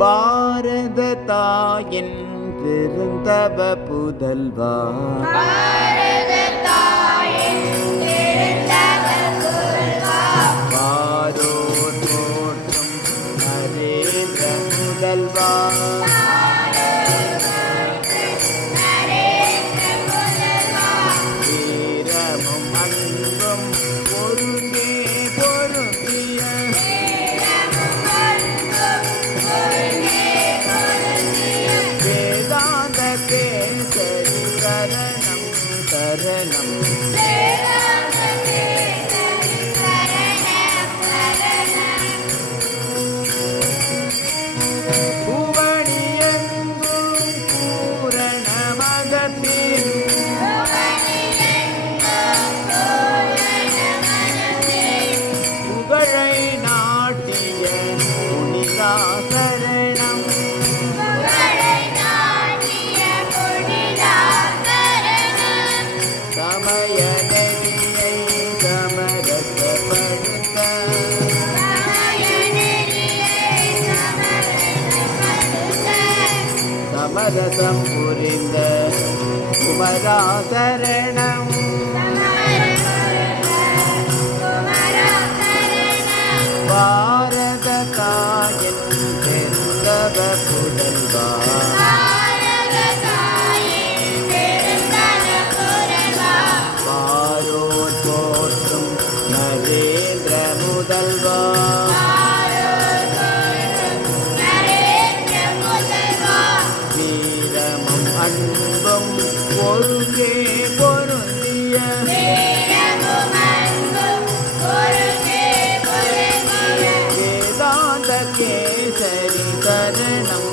பாரத தாயின் பெருந்தவ புதல்வா, பாரோர் போற்றும் நரேந்திர முதல்வா, வீரமும் அன்பும் ஒருங்கே பொருந்திய வேதாந்த கேசரி சரணம் சரணம். புவனியெங்கும் பூரண மதத்தில் புகழை நாட்டிய புனிதா சரணம். சமய நெறியை சமரசப்படுத்த சமரசம் புரிந்த குமரா சரணம். பாரத தாயின் பெருந்தவ புதல்வா, பாரோர் போற்றும் நரேந்திர முதல்வா, வீரமும் அன்பும் ஒருங்கே பொருந்திய வேதாந்த கேசரி சரணம்